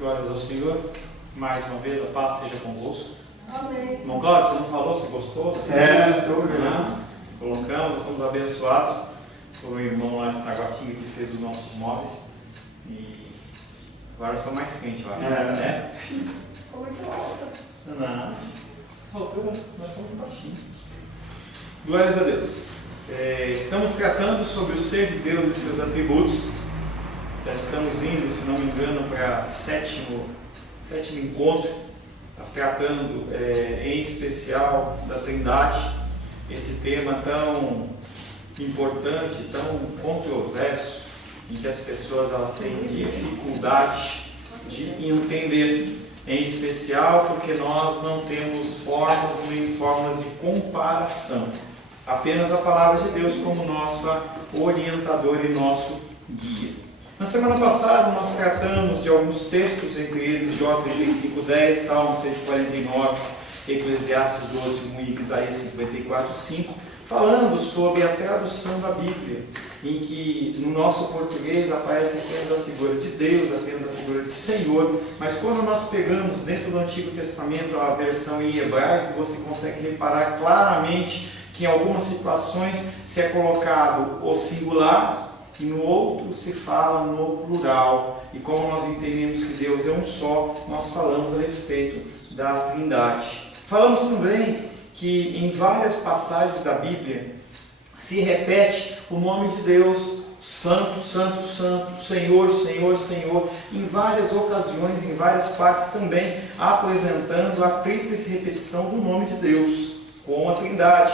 Glórias ao Senhor. Mais uma vez, a paz seja convosco. Amém. Irmão Cláudio, você não falou? Você gostou? Estou vendo. Colocamos, somos abençoados. Foi o irmão lá de Taguatinga que fez os nossos móveis. E agora são mais quentes, eu acho. É. Ficou muito alta. Não, essa altura, senão fica muito baixinho. Glórias a Deus. Estamos tratando sobre o ser de Deus e seus atributos. Já estamos indo, se não me engano, para sétimo encontro, tratando em especial da Trindade, esse tema tão importante, tão controverso, em que as pessoas elas têm dificuldade de entender, em especial porque nós não temos formas nem formas de comparação, apenas a Palavra de Deus como nossa orientadora e nosso guia. Na semana passada nós tratamos de alguns textos, entre eles Jó 35:10, Salmo 149, Eclesiastes 12:1 e Isaías 54:5, falando sobre a tradução da Bíblia, em que no nosso português aparece apenas a figura de Deus, apenas a figura de Senhor, mas quando nós pegamos dentro do Antigo Testamento a versão em hebraico, você consegue reparar claramente que em algumas situações se é colocado o singular, e no outro se fala no plural. E como nós entendemos que Deus é um só, nós falamos a respeito da Trindade. Falamos também que em várias passagens da Bíblia se repete o nome de Deus, Santo, Santo, Santo, Senhor, Senhor, Senhor, em várias ocasiões, em várias partes também, apresentando a tríplice repetição do nome de Deus com a Trindade.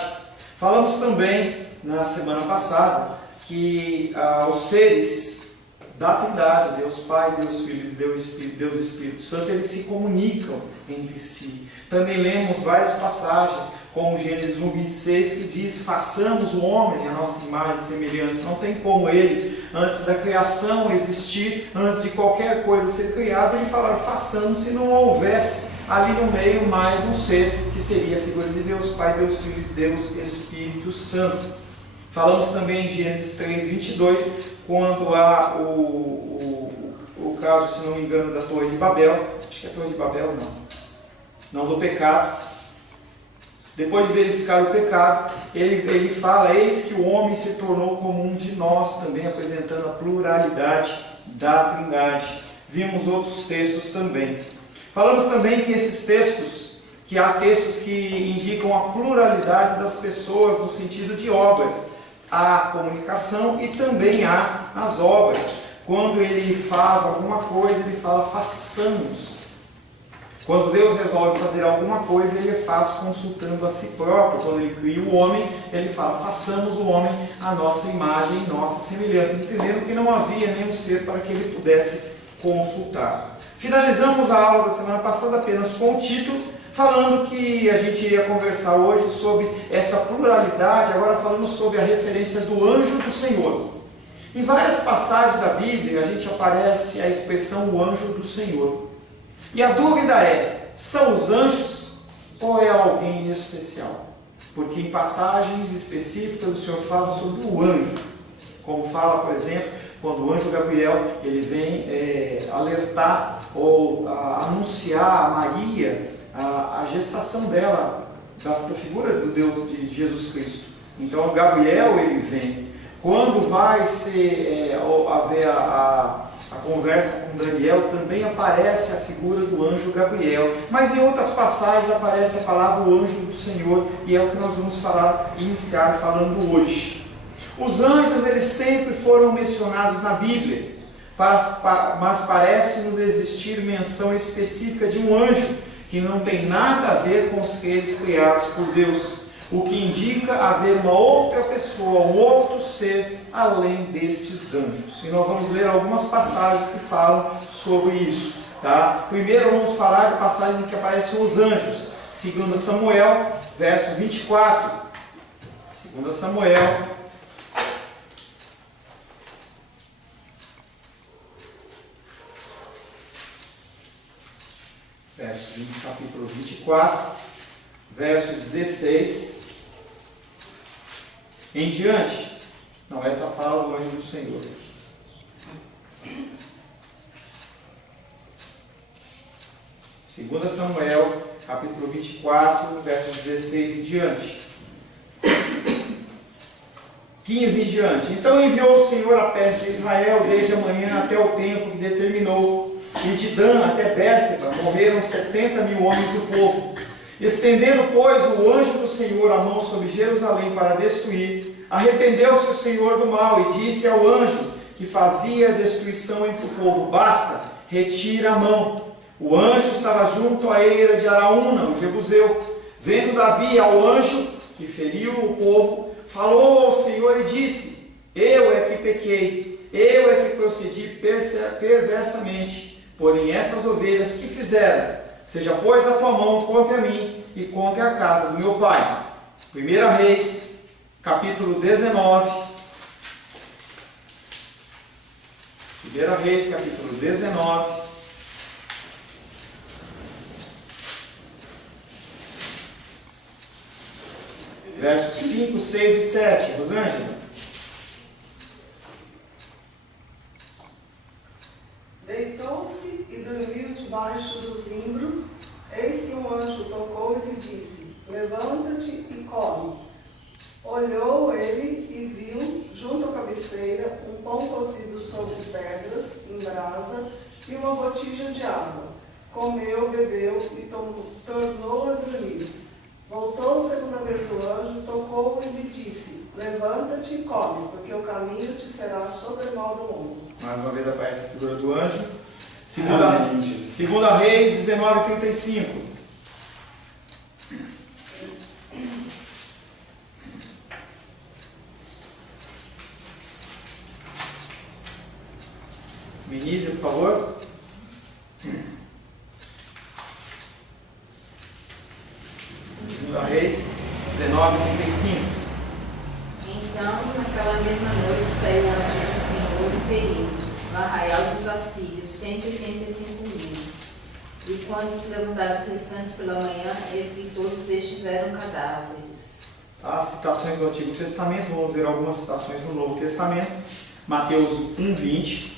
Falamos também na semana passada que os seres da Trindade, Deus Pai, Deus Filho e Deus Espírito Santo, eles se comunicam entre si. Também lemos várias passagens, como Gênesis 1:26, que diz: façamos o homem a nossa imagem e semelhança. Não tem como ele, antes da criação existir, antes de qualquer coisa ser criada, ele falar façamos, se não houvesse ali no meio mais um ser, que seria a figura de Deus Pai, Deus Filho e Deus Espírito Santo. Falamos também em Gênesis 3:22, quando há o caso, se não me engano, da Torre de Babel. Acho que é a Torre de Babel, não do pecado. Depois de verificar o pecado, ele fala: eis que o homem se tornou como um de nós, também apresentando a pluralidade da Trindade. Vimos outros textos também. Falamos também que esses textos, que há textos que indicam a pluralidade das pessoas no sentido de obras. Há a comunicação e também há as obras. Quando ele faz alguma coisa, ele fala façamos. Quando Deus resolve fazer alguma coisa, ele faz consultando a si próprio. Quando ele cria o homem, ele fala façamos o homem à nossa imagem e nossa semelhança, entendendo que não havia nenhum ser para que ele pudesse consultar. Finalizamos a aula da semana passada apenas com o título, falando que a gente iria conversar hoje sobre essa pluralidade, agora falando sobre a referência do anjo do Senhor. Em várias passagens da Bíblia, a gente aparece a expressão o anjo do Senhor. E a dúvida é, são os anjos ou é alguém especial? Porque em passagens específicas o Senhor fala sobre o anjo. Como fala, por exemplo, quando o anjo Gabriel ele vem alertar ou anunciar a Maria a gestação dela, da figura do Deus de Jesus Cristo. Então Gabriel ele vem. Quando vai haver a conversa com Daniel, também aparece a figura do anjo Gabriel. Mas em outras passagens aparece a palavra o anjo do Senhor, e é o que nós vamos iniciar falando hoje. Os anjos eles sempre foram mencionados na Bíblia, mas parece-nos existir menção específica de um anjo, que não tem nada a ver com os seres criados por Deus, o que indica haver uma outra pessoa, um outro ser, além destes anjos. E nós vamos ler algumas passagens que falam sobre isso. Tá? Primeiro vamos falar da passagem em que aparecem os anjos. 2 Samuel, verso 24. 2 Samuel, capítulo 24, verso 16 em diante. Não, essa fala do anjo do Senhor. 2 Samuel, capítulo 24, versos 16 em diante. 15 em diante. Então enviou o Senhor a peste de Israel desde a manhã até o tempo que determinou, e de Dan até Bérseba morreram 70.000 homens do povo. Estendendo, pois, o anjo do Senhor a mão sobre Jerusalém para destruir, arrependeu-se o Senhor do mal e disse ao anjo que fazia destruição entre o povo: basta, retira a mão. O anjo estava junto à eira de Araúna, o jebuseu. Vendo Davi ao anjo que feriu o povo, falou ao Senhor e disse: eu é que pequei, eu é que procedi perversamente. Porém estas ovelhas que fizeram, seja pois a tua mão contra mim e contra a casa do meu pai. 1 Reis, capítulo 19. 1 Reis, capítulo 19. Versos 5, 6 e 7. Rosângela. Deitou-se e dormiu debaixo do zimbro. Eis que um anjo tocou e lhe disse: levanta-te e come. Olhou ele e viu, junto à cabeceira, um pão cozido sobre pedras, em brasa, e uma botija de água. Comeu, bebeu e tornou a dormir. Voltou segunda vez o anjo, tocou e lhe disse: levanta-te e come, porque o caminho te será sobremodo longo. Mais uma vez aparece a figura do anjo. Segunda Reis 19:35. Vinícius, por favor. Segunda Reis 19:35. Então, naquela mesma noite, saiu o anjo do Senhor e feriu, no arraial dos assírios, 185.000. E quando se levantaram os restantes pela manhã, eis que todos estes eram cadáveres. As citações do Antigo Testamento, vamos ver algumas citações do Novo Testamento. Mateus 1:20.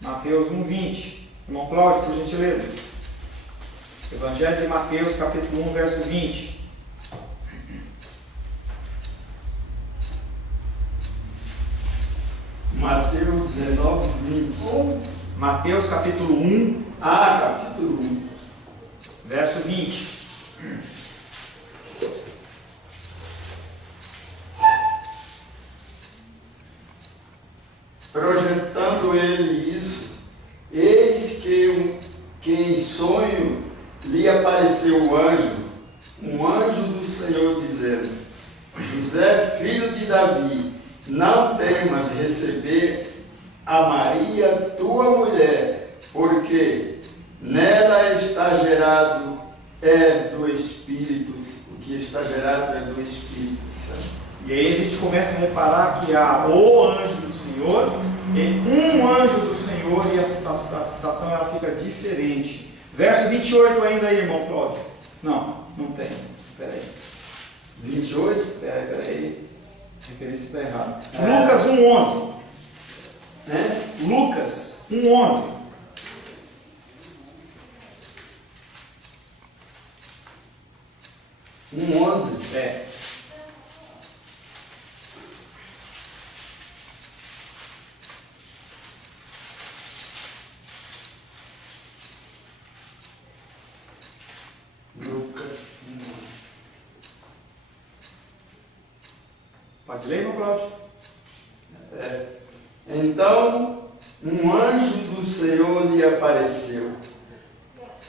Mateus 1:20. Irmão Cláudio, por gentileza. Evangelho de Mateus, capítulo 1, verso 20. Mateus 19:20. Mateus, capítulo 1, Capítulo 1. verso 20. Projetando ele isso, eis que em sonho lhe apareceu um anjo do Senhor, dizendo: José, filho de Davi, não temas receber a Maria, tua mulher, porque nela está gerado do Espírito, o que está gerado é do Espírito Santo. E aí a gente começa a reparar que há o anjo do Senhor e um anjo do Senhor, e a citação ela fica diferente. Verso 28 ainda aí, irmão Cláudio. Não tem. Espera aí. 28? Espera aí. A referência está errada. Lucas 1:11. Lucas 1:11. É. Lucas 1:11. Pode ler, irmão Cláudio? Então, um anjo do Senhor lhe apareceu,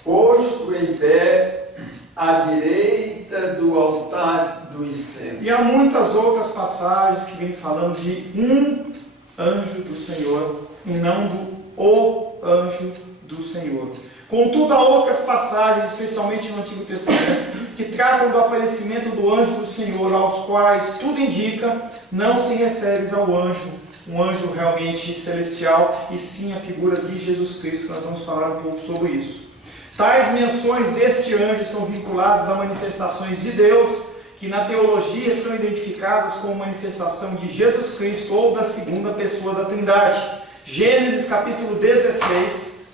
posto em pé à direita do altar do incenso. E há muitas outras passagens que vêm falando de um anjo do Senhor e não do o anjo do Senhor. Contudo, há outras passagens, especialmente no Antigo Testamento, que tratam do aparecimento do anjo do Senhor, aos quais tudo indica não se refere ao anjo, um anjo realmente celestial, e sim a figura de Jesus Cristo. Nós vamos falar um pouco sobre isso. Tais menções deste anjo estão vinculadas a manifestações de Deus que na teologia são identificadas como manifestação de Jesus Cristo ou da segunda pessoa da Trindade. Gênesis capítulo 16.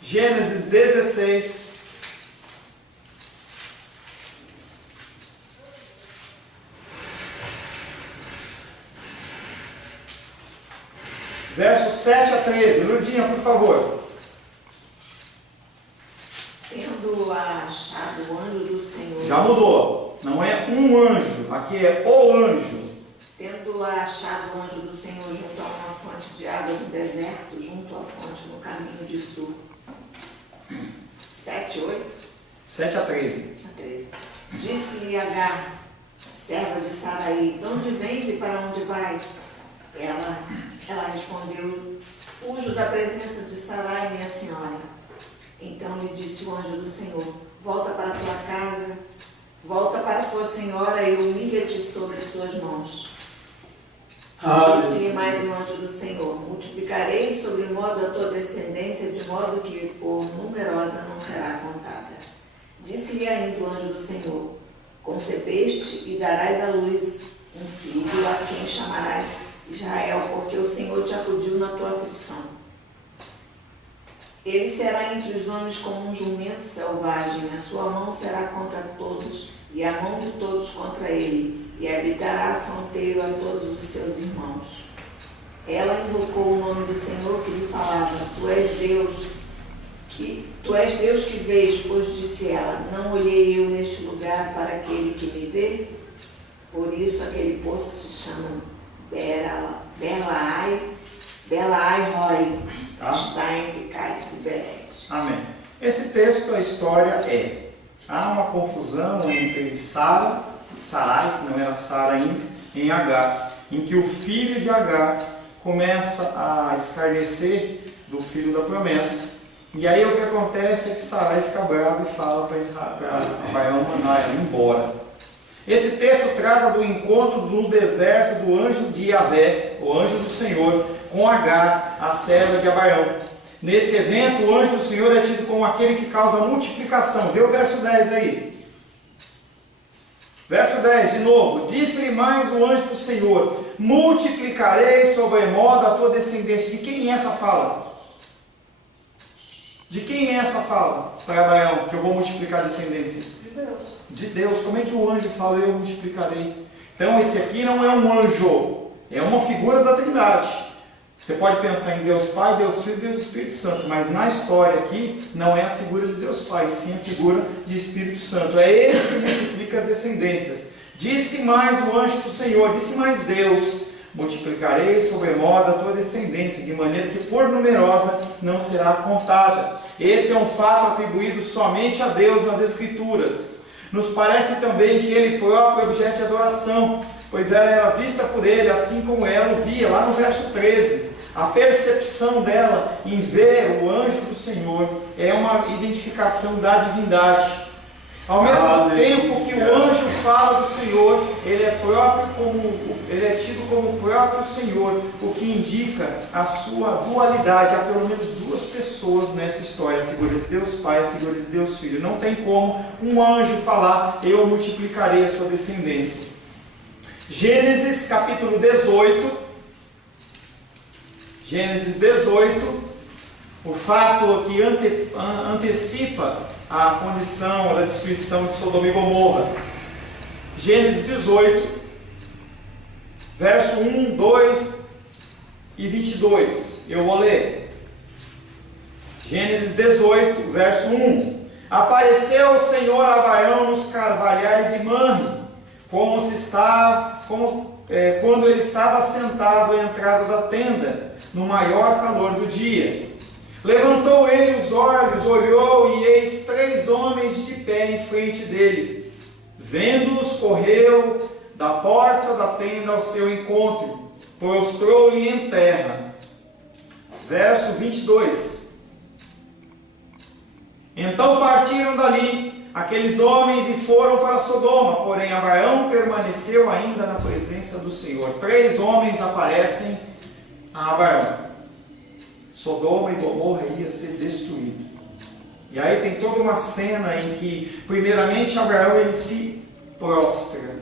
Gênesis 16. Versos 7 a 13. Lurdinha, por favor. Tendo achado o anjo do Senhor. Já mudou. Não é um anjo. Aqui é o anjo. Tendo achado o anjo do Senhor junto a uma fonte de água no deserto, junto à fonte no caminho de sul. 7, 8? 7 a 13. A 13. Disse-lhe Agar, serva de Saraí, de onde vens e para onde vais? Ela respondeu, fujo da presença de Sarai, minha senhora. Então lhe disse o anjo do Senhor, volta para a tua casa, volta para a tua senhora e humilha-te sobre as suas mãos. Disse-lhe mais o anjo do Senhor, multiplicarei sobre modo a tua descendência, de modo que por numerosa não será contada. Disse-lhe ainda o anjo do Senhor, concebeste e darás à luz um filho, a quem chamarás Israel, porque o Senhor te acudiu na tua aflição. Ele será entre os homens como um jumento selvagem, a sua mão será contra todos, e a mão de todos contra ele, e habitará fronteiro a todos os seus irmãos. Ela invocou o nome do Senhor que lhe falava, tu és Deus que vês, pois disse ela, não olhei eu neste lugar para aquele que me vê? Por isso aquele poço se chama Belai-Roi, está entre Cádiz e Bered. Amém. Esse texto, a história é, há uma confusão entre Sarai, que não era Sara ainda, em Agar, em que o filho de Agar começa a escarnecer do filho da promessa. E aí o que acontece é que Sarai fica brava e fala para Abraão mandar ela embora. Esse texto trata do encontro no deserto do anjo de Yahvé, o anjo do Senhor, com Agar, a serva de Abraão. Nesse evento, o anjo do Senhor é tido como aquele que causa multiplicação. Vê o verso 10 aí. Verso 10, de novo. Disse-lhe mais o anjo do Senhor, multiplicarei sobremodo a tua descendência. De quem é essa fala? De quem é essa fala para Abraão, que eu vou multiplicar a descendência? De Deus. De Deus. Como é que o anjo fala, eu multiplicarei? Então esse aqui não é um anjo, é uma figura da Trindade. Você pode pensar em Deus Pai, Deus Filho e Deus Espírito Santo, mas na história aqui não é a figura de Deus Pai, sim a figura de Espírito Santo. É ele que multiplica as descendências. Disse mais o anjo do Senhor, disse mais Deus, multiplicarei sobremodo a tua descendência, de maneira que por numerosa não será contada. Esse é um fato atribuído somente a Deus nas Escrituras. Nos parece também que ele próprio é objeto de adoração, pois ela era vista por ele, assim como ela o via, lá no verso 13. A percepção dela em ver o anjo do Senhor é uma identificação da divindade. Ao mesmo tempo que o anjo fala do Senhor, ele é tido como o próprio Senhor, o que indica a sua dualidade. Há pelo menos duas pessoas nessa história, a figura de Deus Pai e a figura de Deus Filho. Não tem como um anjo falar, eu multiplicarei a sua descendência. Gênesis capítulo 18. Gênesis 18, o fato que antecipa a condição da destruição de Sodoma e Gomorra. Gênesis 18, verso 1, 2 e 22. Eu vou ler. Gênesis 18, verso 1. Apareceu o Senhor a Abraão nos carvalhais de Mamre, quando ele estava sentado à entrada da tenda, no maior calor do dia. Levantou ele os olhos, olhou, e eis 3 homens de pé em frente dele. Vendo-os, correu da porta da tenda ao seu encontro, prostrou-lhe em terra. Verso 22. Então partiram dali aqueles homens e foram para Sodoma, porém Abraão permaneceu ainda na presença do Senhor. 3 homens aparecem a Abraão. Sodoma e Gomorra ia ser destruído. E aí tem toda uma cena em que, primeiramente, Abraão ele se prostra.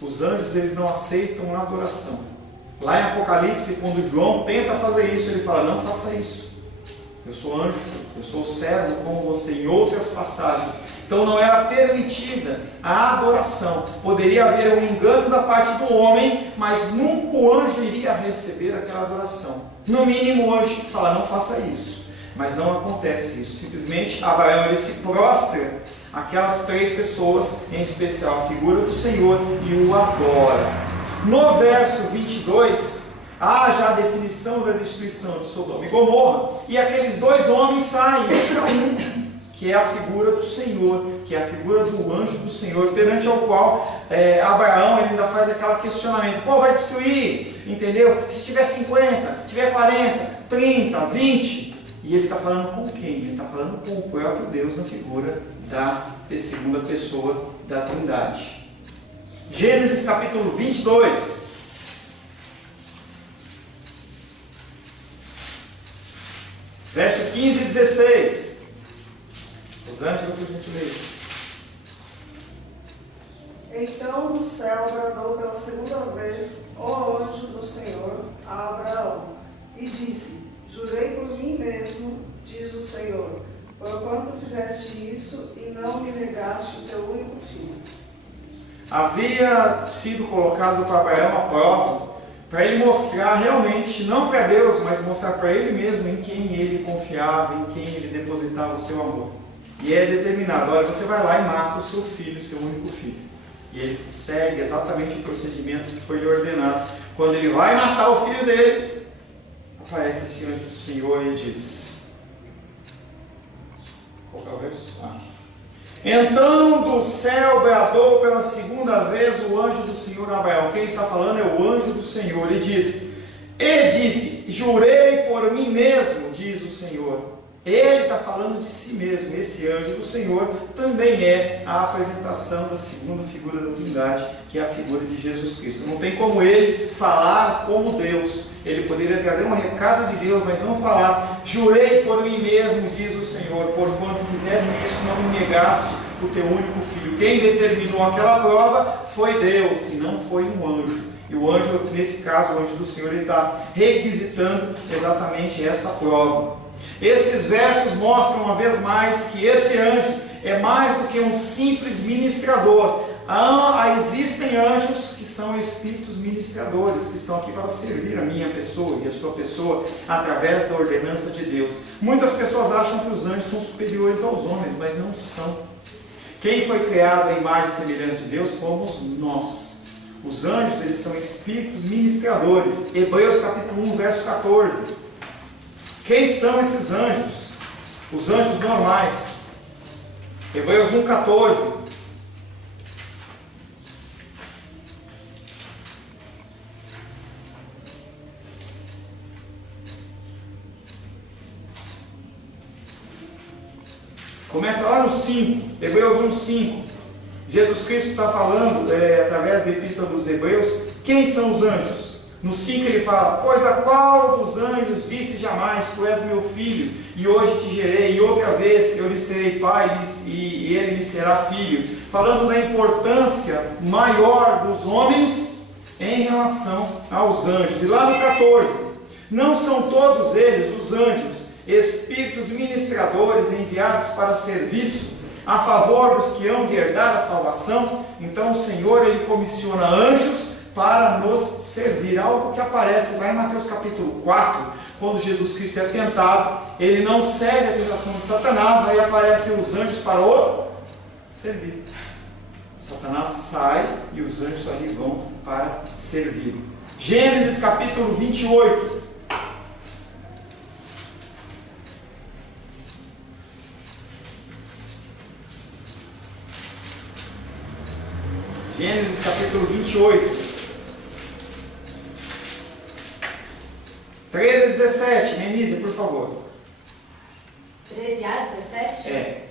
Os anjos eles não aceitam a adoração. Lá em Apocalipse, quando João tenta fazer isso, ele fala, não faça isso. Eu sou anjo, eu sou servo como você, em outras passagens. Então não era permitida a adoração. Poderia haver um engano da parte do homem, mas nunca o anjo iria receber aquela adoração. No mínimo o anjo fala, não faça isso. Mas não acontece isso. Simplesmente Abraão ele se prostra aquelas três pessoas, em especial a figura do Senhor, e o adora. No verso 22, há já a definição da destruição de Sodoma e Gomorra, e aqueles dois homens saem, que é a figura do Senhor, que é a figura do anjo do Senhor, perante ao qual Abraão ele ainda faz aquele questionamento, pô, vai destruir, entendeu? Se tiver 50, tiver 40, 30, 20, e ele está falando com quem? Ele está falando com o próprio Deus na figura da segunda pessoa da Trindade. Gênesis capítulo 22. Verso 15 e 16. Os anjos, por gentileza. Então do céu bradou pela segunda vez o anjo do Senhor a Abraão e disse, jurei por mim mesmo, diz o Senhor, porquanto fizeste isso e não me negaste o teu único filho. Havia sido colocado para Abraão a prova, para ele mostrar realmente, não para Deus, mas mostrar para ele mesmo em quem ele confiava, em quem ele depositava o seu amor. E é determinado, olha, você vai lá e mata o seu filho, o seu único filho. E ele segue exatamente o procedimento que foi lhe ordenado. Quando ele vai matar o filho dele, aparece esse anjo do Senhor e diz, qual é o verso? Então do céu bradou pela segunda vez o anjo do Senhor a Abraão. Quem está falando é o anjo do Senhor. E disse, jurei por mim mesmo, diz o Senhor. Ele está falando de si mesmo. Esse anjo do Senhor também é a apresentação da segunda figura da Trindade, que é a figura de Jesus Cristo. Não tem como ele falar como Deus. Ele poderia trazer um recado de Deus, mas não falar, jurei por mim mesmo, diz o Senhor, porquanto fizesse isso, não me negaste o teu único filho. Quem determinou aquela prova foi Deus, e não foi um anjo. E o anjo, nesse caso, o anjo do Senhor, ele está requisitando exatamente essa prova. Esses versos mostram uma vez mais que esse anjo é mais do que um simples ministrador. Existem anjos que são espíritos ministradores, que estão aqui para servir a minha pessoa e a sua pessoa através da ordenança de Deus. Muitas pessoas acham que os anjos são superiores aos homens, mas não são. Quem foi criado à imagem e semelhança de Deus fomos nós. Os anjos, eles são espíritos ministradores. Hebreus capítulo 1, verso 14. Quem são esses anjos? Os anjos normais. Hebreus 1,14. Começa lá no 5, Hebreus 1,5. Jesus Cristo está falando, através da Epístola dos Hebreus, quem são os anjos? No 5 ele fala, pois a qual dos anjos disse jamais, tu és meu filho, e hoje te gerei, e outra vez eu lhe serei pai, e ele me será filho. Falando da importância maior dos homens em relação aos anjos. E lá no 14, não são todos eles, os anjos, espíritos ministradores enviados para serviço a favor dos que hão de herdar a salvação? Então o Senhor, ele comissiona anjos para nos servir, algo que aparece lá em Mateus capítulo 4, quando Jesus Cristo é tentado, ele não segue a tentação de Satanás, aí aparecem os anjos para o servir. Satanás sai e os anjos ali vão para servir. Gênesis capítulo 28. Gênesis capítulo 28. 13 a 17, Menísia, por favor. 13 a 17? É.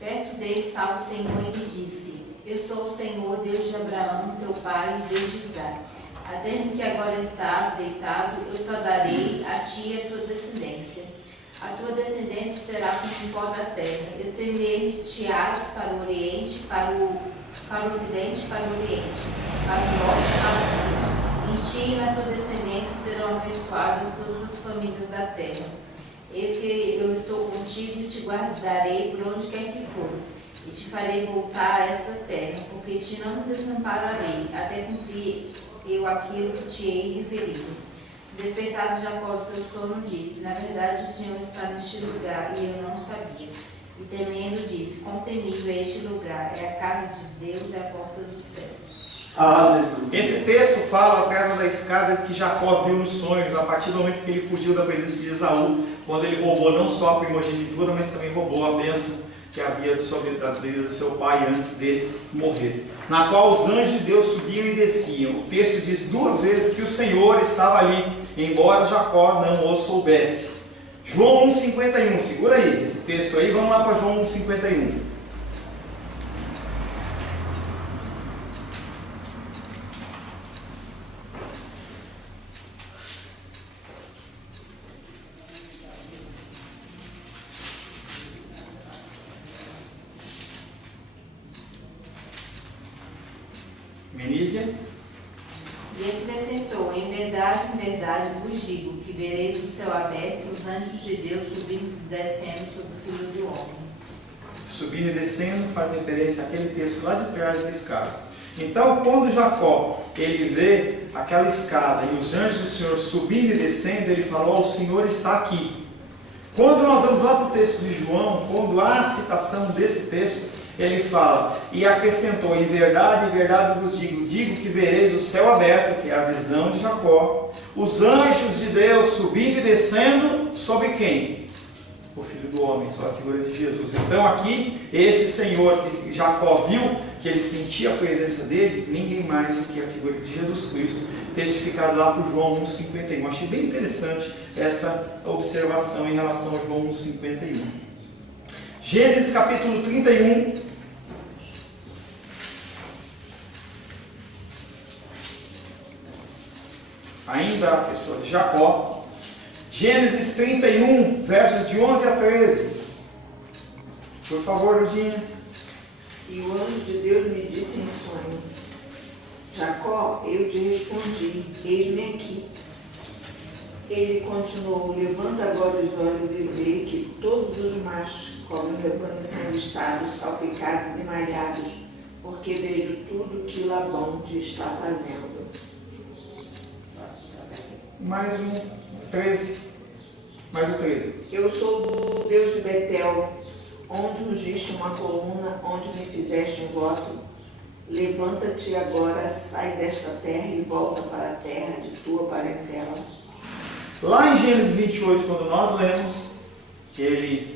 Perto dele estava o Senhor e lhe disse, eu sou o Senhor, Deus de Abraão, teu pai, e Deus de Isaque. A terra em que agora estás deitado, eu te darei a ti e a tua descendência. A tua descendência será como o pó da terra. Estender-te-ás para o oriente, para o ocidente, para o oriente, para o norte, para o sul. Em ti e na tua descendência serão abençoadas todas as famílias da terra. Eis que eu estou contigo e te guardarei por onde quer que fores, e te farei voltar a esta terra, porque te não desampararei, até cumprir eu aquilo que te hei referido. Despertado Jacó do seu sono, disse: na verdade, o Senhor está neste lugar, e eu não sabia. E temendo, disse: quão temível é este lugar, é a casa de Deus, é a porta dos céus. Aleluia. Esse texto fala atrás da escada que Jacó viu nos sonhos, a partir do momento que ele fugiu da presença de Esaú, quando ele roubou não só a primogenitura, mas também roubou a bênção que havia sobre a vida do seu pai antes dele morrer, na qual os anjos de Deus subiam e desciam. O texto diz 2 vezes que o Senhor estava ali, embora Jacó não o soubesse. João 1,51, segura aí esse texto aí, vamos lá para João 1,51. Menísia. E acrescentou: em verdade vos digo, que vereis o céu aberto e os anjos de Deus subindo e descendo sobre o Filho do Homem. Subindo e descendo faz referência àquele texto lá de trás da escada. Então, quando Jacó ele vê aquela escada e os anjos do Senhor subindo e descendo, ele falou: o Senhor está aqui. Quando nós vamos lá para o texto de João, quando há a citação desse texto, ele fala: e acrescentou, em verdade vos digo que vereis o céu aberto, que é a visão de Jacó, os anjos de Deus subindo e descendo sobre quem? O Filho do Homem, sobre a figura de Jesus. Então aqui, esse Senhor que Jacó viu, que ele sentia a presença dele, ninguém mais do que a figura de Jesus Cristo, testificado lá por João 1,51. Achei bem interessante essa observação em relação a João 1,51. Gênesis capítulo 31. Ainda a pessoa de Jacó. Gênesis 31, versos de 11 a 13. Por favor, Ludinha. E o anjo de Deus me disse em sonho: Jacó, eu te respondi: eis-me aqui. Ele continuou: levanta agora os olhos e vê que todos os machos cobrem o rebanho são listados, salpicados e malhados, porque vejo tudo que Labão te está fazendo. Mais um 13. Mais o 13. Eu sou do Deus de Betel, onde ungiste uma coluna, onde me fizeste um voto. Levanta-te agora, sai desta terra e volta para a terra de tua parentela. Lá em Gênesis 28, quando nós lemos que ele,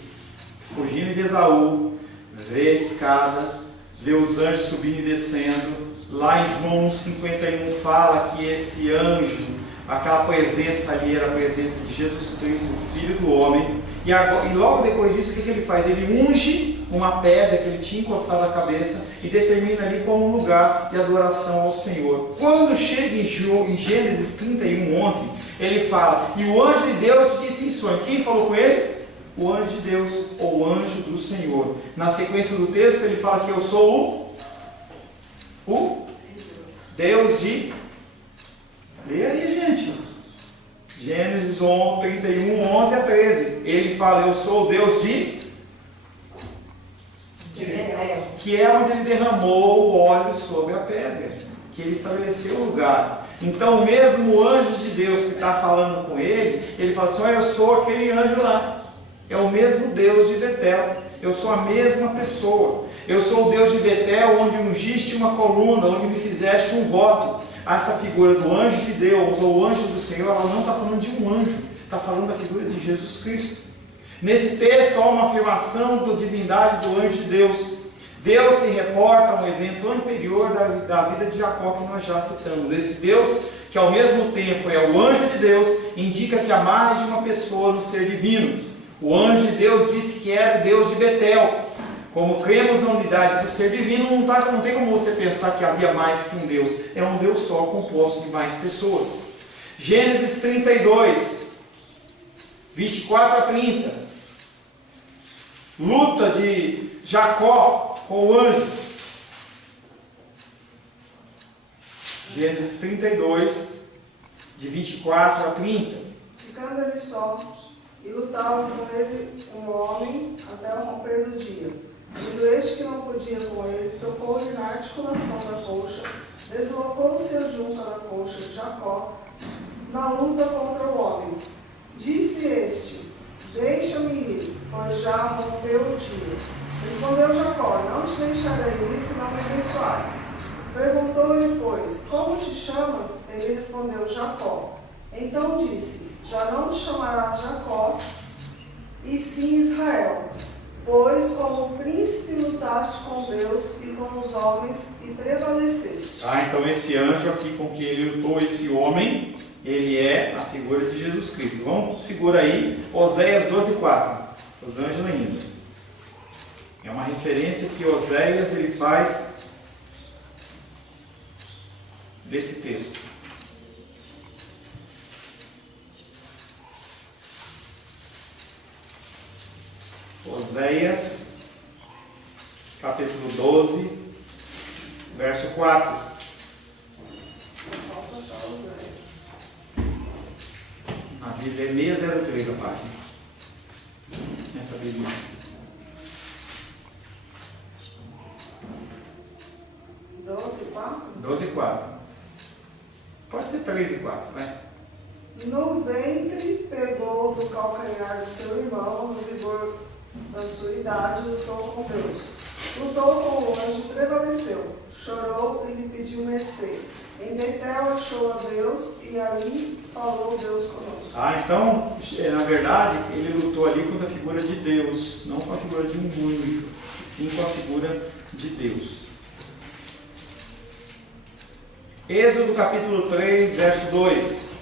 fugindo de Esaú, vê a escada, vê os anjos subindo e descendo. Lá em João 51 fala que esse anjo, aquela presença ali era a presença de Jesus Cristo, o Filho do Homem. E logo depois disso, o que ele faz? Ele unge uma pedra que ele tinha encostado a cabeça e determina ali como um lugar de adoração ao Senhor. Quando chega em Gênesis 31, 11, ele fala: e o anjo de Deus disse em sonho. Quem falou com ele? O anjo de Deus, ou o anjo do Senhor. Na sequência do texto, ele fala que eu sou o Deus de... Leia aí, gente. Gênesis 31, 11 a 13. Ele fala: eu sou o Deus de... que é onde ele derramou o óleo sobre a pedra, que ele estabeleceu o lugar. Então o mesmo anjo de Deus que está falando com ele, ele fala assim: olha, eu sou aquele anjo lá. É o mesmo Deus de Betel. Eu sou a mesma pessoa. Eu sou o Deus de Betel, onde ungiste uma coluna, onde me fizeste um voto. Essa figura do anjo de Deus, ou o anjo do Senhor, ela não está falando de um anjo, está falando da figura de Jesus Cristo. Nesse texto há uma afirmação da divindade do anjo de Deus. Deus se reporta a um evento anterior da vida de Jacó, que nós já citamos. Esse Deus, que ao mesmo tempo é o anjo de Deus, indica que há mais de uma pessoa no ser divino. O anjo de Deus disse que era o Deus de Betel. Como cremos na unidade do ser divino, não tem como você pensar que havia mais que um Deus. É um Deus só, composto de mais pessoas. Gênesis 32. 24 a 30. Luta de Jacó com o anjo. Gênesis 32, de 24 a 30. Ficando ele só, e lutava com ele um homem até o romper do dia. Indo este que não podia com ele, tocou-lhe na articulação da coxa, deslocou-se a junta da coxa de Jacó, na luta contra o homem. Disse este: deixa-me ir, pois já rompeu o dia. Respondeu Jacó: não te deixarei ir, se não me abençoares. Perguntou-lhe, pois, como te chamas? Ele respondeu: Jacó. Então disse: já não te chamarás Jacó, e sim Israel, pois como príncipe lutaste com Deus e com os homens e prevaleceste. Então esse anjo aqui com que ele lutou, esse homem, ele é a figura de Jesus Cristo. Vamos, segura aí, Oséias 12:4. Rosângela ainda. É uma referência que Oséias ele faz desse texto. Oséias, capítulo 12, verso 4. Falta achar os velhos. A Bíblia é 603 a página. Essa Bíblia. Doze, 4. 12 e 4. Pode ser 3 e 4, né? No ventre pegou do calcanhar do seu irmão, no vigor da sua idade, lutou com Deus. Lutou com o anjo, prevaleceu. Chorou e lhe pediu mercê. Em Betel achou a Deus e ali falou Deus conosco. Então, na verdade, ele lutou ali com a figura de Deus, não com a figura de um anjo, e sim com a figura de Deus. Êxodo capítulo 3, verso 2.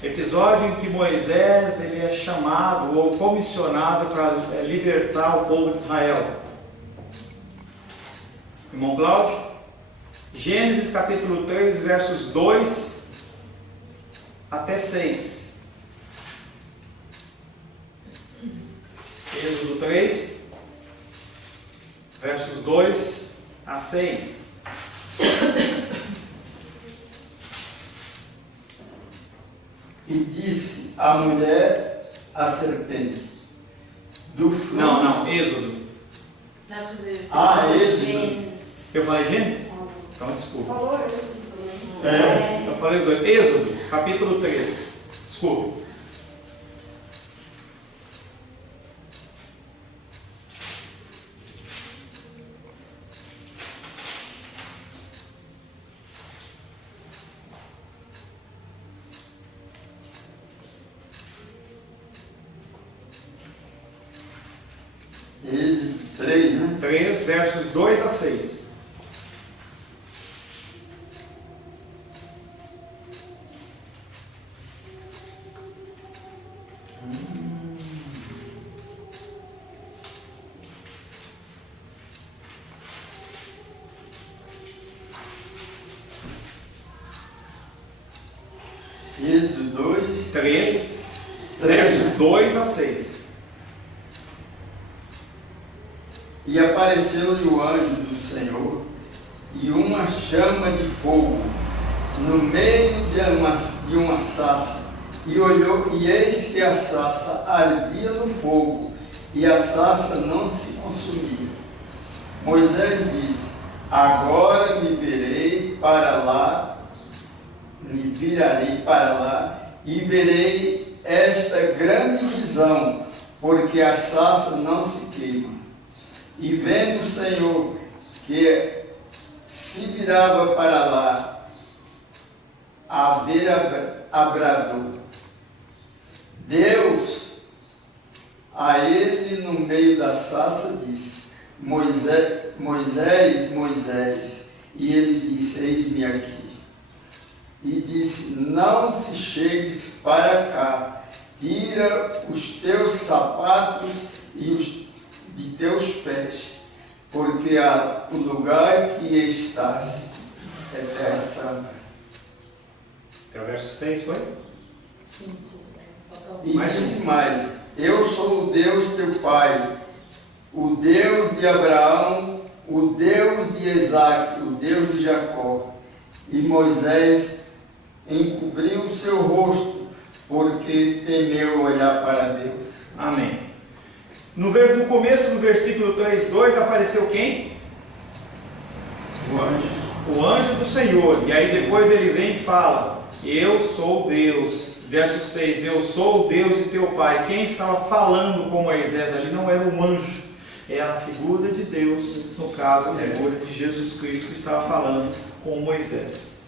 Episódio em que Moisés ele é chamado ou comissionado para libertar o povo de Israel. Irmão Cláudio? Gênesis capítulo 3, versos 2 até 6. Êxodo 3, versos 2 a 6. E disse a mulher à serpente: do fruto. Não, Êxodo. Êxodo. Eu falei Gênesis? Então desculpa. Falou ele. Eu falei os dois. Êxodo, capítulo 3. Desculpa. Êxodo 3, né? 3, versos 2 a 6. Êxodo 2, 3, versos 2 a 6. E apareceu-lhe o anjo do Senhor, e uma chama de fogo no meio de uma sarça. E olhou, e eis que a sarça ardia no fogo, e a sarça não se consumia. Moisés disse: agora me virarei para lá, e verei esta grande visão, porque a sarça não se queima. E vendo o Senhor que se virava para lá, a ver abradou. Deus a ele no meio da sarça disse: Moisés, Moisés. E ele disse: eis-me aqui. E disse: não se chegues para cá, tira os teus sapatos e os de teus pés, porque o lugar que estás é terra santa. Até o verso 6 foi? E disse mais: eu sou o Deus teu pai, o Deus de Abraão, o Deus de Isaque, o Deus de Jacó. E Moisés encobriu o seu rosto, porque temeu olhar para Deus. Amém. No começo do versículo 3:2 apareceu quem? O anjo. O anjo do Senhor. E aí depois ele vem e fala: eu sou Deus. Verso 6, eu sou o Deus de teu pai. Quem estava falando com Moisés ali não era um anjo, era a figura de Deus, no caso a figura de Jesus Cristo que estava falando com Moisés.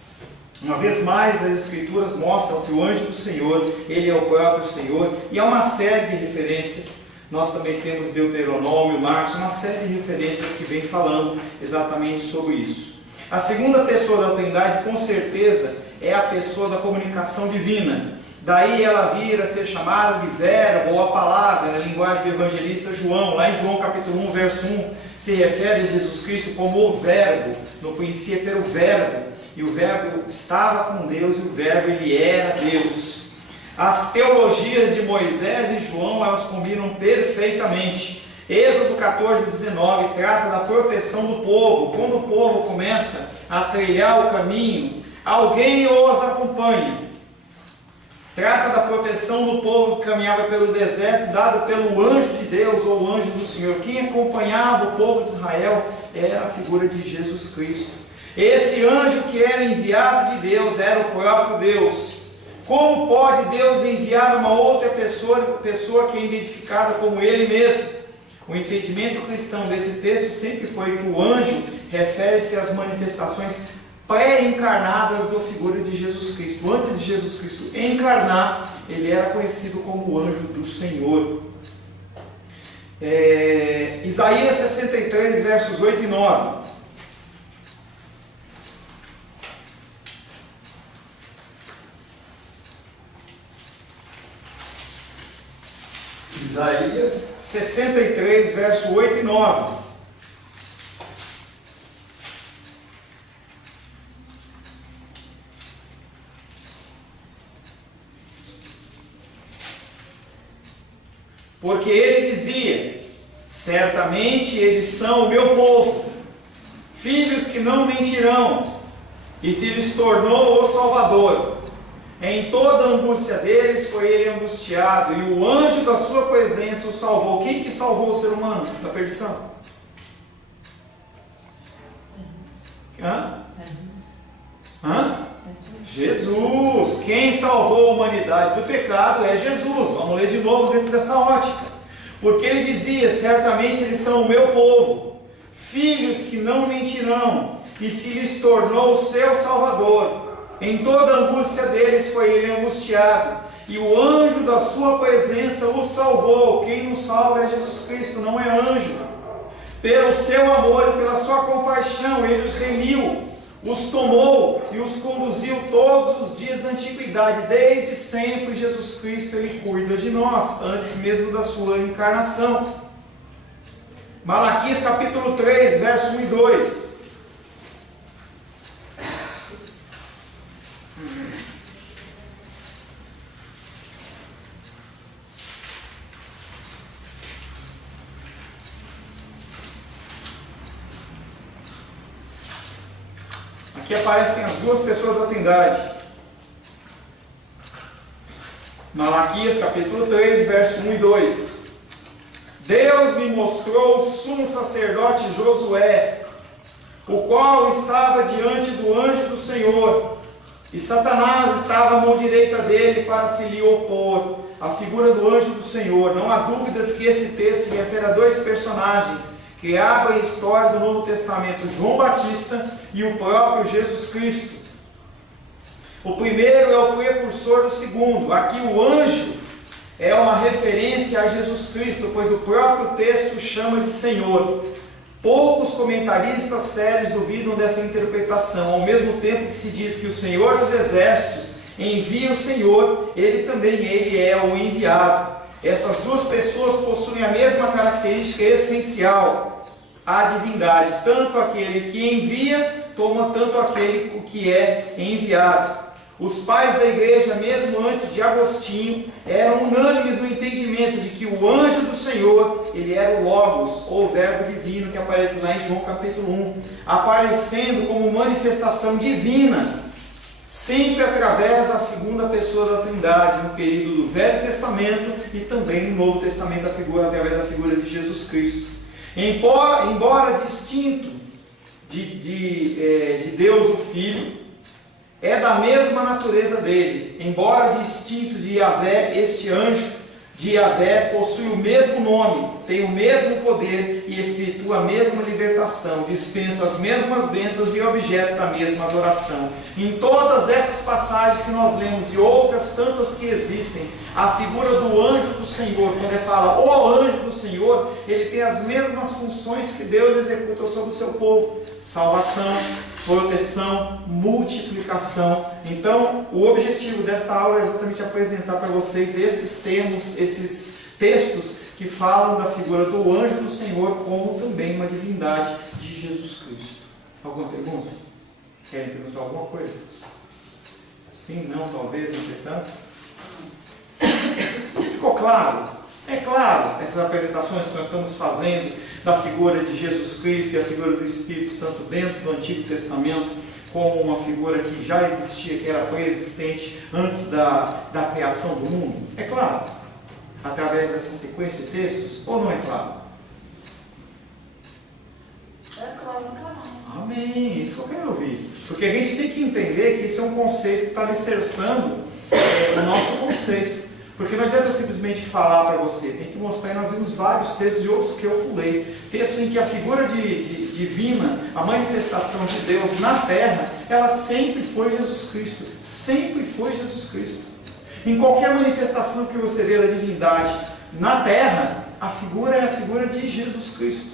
Uma vez mais as Escrituras mostram que o anjo do Senhor, ele é o próprio Senhor, e há uma série de referências. Nós também temos Deuteronômio, Marcos, uma série de referências que vem falando exatamente sobre isso. A segunda pessoa da Trindade, com certeza, é a pessoa da comunicação divina. Daí ela vir a ser chamada de verbo ou a palavra, na linguagem do evangelista João. Lá em João capítulo 1, verso 1, se refere a Jesus Cristo como o verbo. No princípio era o verbo, e o verbo estava com Deus, e o verbo ele era Deus. As teologias de Moisés e João, elas combinam perfeitamente. Êxodo 14:19 trata da proteção do povo. Quando o povo começa a trilhar o caminho, alguém os acompanha. Trata da proteção do povo que caminhava pelo deserto, dado pelo anjo de Deus ou o anjo do Senhor. Quem acompanhava o povo de Israel era a figura de Jesus Cristo. Esse anjo que era enviado de Deus era o próprio Deus. Como pode Deus enviar uma outra pessoa que é identificada como Ele mesmo? O entendimento cristão desse texto sempre foi que o anjo refere-se às manifestações pré-encarnadas da figura de Jesus Cristo. Antes de Jesus Cristo encarnar, ele era conhecido como o anjo do Senhor. Isaías 63, versos 8 e 9. Isaías 63, verso 8 e 9. Porque ele dizia: certamente eles são o meu povo, filhos que não mentirão, e se lhes tornou o Salvador. Em toda a angústia deles foi ele angustiado, e o anjo da sua presença o salvou. Quem que salvou o ser humano da perdição? Jesus. Quem salvou a humanidade do pecado é Jesus. Vamos ler de novo dentro dessa ótica. Porque ele dizia: certamente eles são o meu povo, filhos que não mentirão, e se lhes tornou o seu Salvador. Em toda a angústia deles foi ele angustiado, e o anjo da sua presença o salvou. Quem nos salva é Jesus Cristo, não é anjo. Pelo seu amor e pela sua compaixão ele os remiu, os tomou e os conduziu todos os dias da antiguidade. Desde sempre Jesus Cristo ele cuida de nós, antes mesmo da sua encarnação. Malaquias capítulo 3, verso 1 e 2. Aqui aparecem as duas pessoas da Trindade. Malaquias capítulo 3, verso 1 e 2. Deus me mostrou o sumo sacerdote Josué, o qual estava diante do anjo do Senhor, e Satanás estava à mão direita dele para se lhe opor. A figura do anjo do Senhor. Não há dúvidas que esse texto refere a dois personagens que abrem a história do Novo Testamento: João Batista e o próprio Jesus Cristo. O primeiro é o precursor do segundo. Aqui o anjo é uma referência a Jesus Cristo, pois o próprio texto chama de Senhor. Poucos comentaristas sérios duvidam dessa interpretação, ao mesmo tempo que se diz que o Senhor dos Exércitos envia o Senhor, ele é o enviado. Essas duas pessoas possuem a mesma característica essencial, a divindade. Tanto aquele que envia, tanto aquele que é enviado. Os pais da igreja, mesmo antes de Agostinho, eram unânimes no entendimento de que o anjo do Senhor, ele era o Logos, ou o Verbo divino, que aparece lá em João capítulo 1, aparecendo como manifestação divina, sempre através da segunda pessoa da Trindade, no período do Velho Testamento e também no Novo Testamento, através da figura de Jesus Cristo. Embora distinto de Deus o Filho, é da mesma natureza dele. Embora distinto de Yahvé, este anjo de Yahvé possui o mesmo nome, tem o mesmo poder e efetua a mesma libertação, dispensa as mesmas bênçãos e objeto da mesma adoração. Em todas essas passagens que nós lemos e outras tantas que existem, a figura do anjo do Senhor, quando ele fala o anjo do Senhor, ele tem as mesmas funções que Deus executa sobre o seu povo: salvação, proteção, multiplicação. Então, o objetivo desta aula é exatamente apresentar para vocês esses termos, esses textos que falam da figura do anjo do Senhor como também uma divindade de Jesus Cristo. Alguma pergunta? Querem perguntar alguma coisa? Sim, não, talvez, entretanto? Ficou claro? É claro, essas apresentações que nós estamos fazendo da figura de Jesus Cristo e a figura do Espírito Santo dentro do Antigo Testamento, como uma figura que já existia, que era pré-existente antes da criação do mundo? É claro, através dessa sequência de textos, ou não é claro? É claro. Amém, isso que eu quero ouvir. Porque a gente tem que entender que isso é um conceito que está alicerçando o nosso conceito. Porque não adianta eu simplesmente falar para você, tem que mostrar. E nós vimos vários textos e outros que eu pulei. Textos em que a figura divina, a manifestação de Deus na terra, ela sempre foi Jesus Cristo. Sempre foi Jesus Cristo. Em qualquer manifestação que você vê da divindade na terra, a figura é a figura de Jesus Cristo.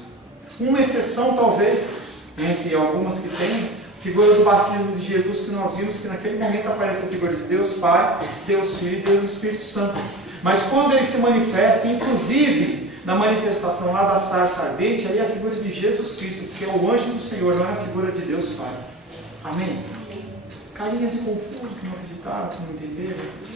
Uma exceção, talvez, entre algumas que tem, a figura do batismo de Jesus, que nós vimos que naquele momento aparece a figura de Deus Pai, Deus Filho e Deus Espírito Santo. Mas quando ele se manifesta, inclusive na manifestação lá da sarça ardente, aí é a figura de Jesus Cristo, que é o anjo do Senhor, não é a figura de Deus Pai. Amém? Carinhas de confuso que não acreditaram, que não entenderam.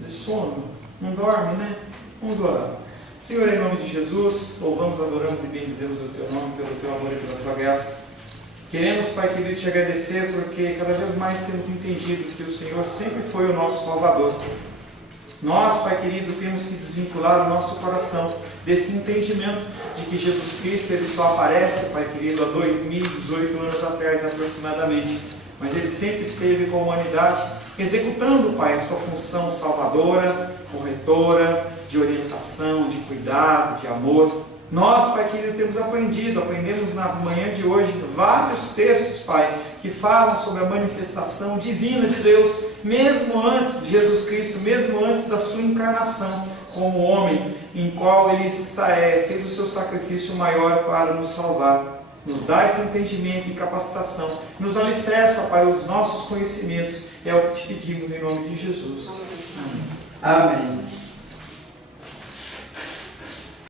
De sono. Não dorme, né? Vamos orar. Senhor, em nome de Jesus, louvamos, adoramos e bendizemos o Teu nome pelo Teu amor e pela Tua graça. Queremos, Pai querido, Te agradecer porque cada vez mais temos entendido que o Senhor sempre foi o nosso Salvador. Nós, Pai querido, temos que desvincular o nosso coração desse entendimento de que Jesus Cristo ele só aparece, Pai querido, há 2018 anos atrás aproximadamente. Mas Ele sempre esteve com a humanidade, executando, Pai, a sua função salvadora, corretora, de orientação, de cuidado, de amor. Nós, Pai querido, aprendemos na manhã de hoje vários textos, Pai, que falam sobre a manifestação divina de Deus, mesmo antes de Jesus Cristo, mesmo antes da sua encarnação como homem, em qual Ele fez o seu sacrifício maior para nos salvar. Nos dá esse entendimento e capacitação, nos alicerça, Pai, os nossos conhecimentos. É o que te pedimos em nome de Jesus. Amém. Amém.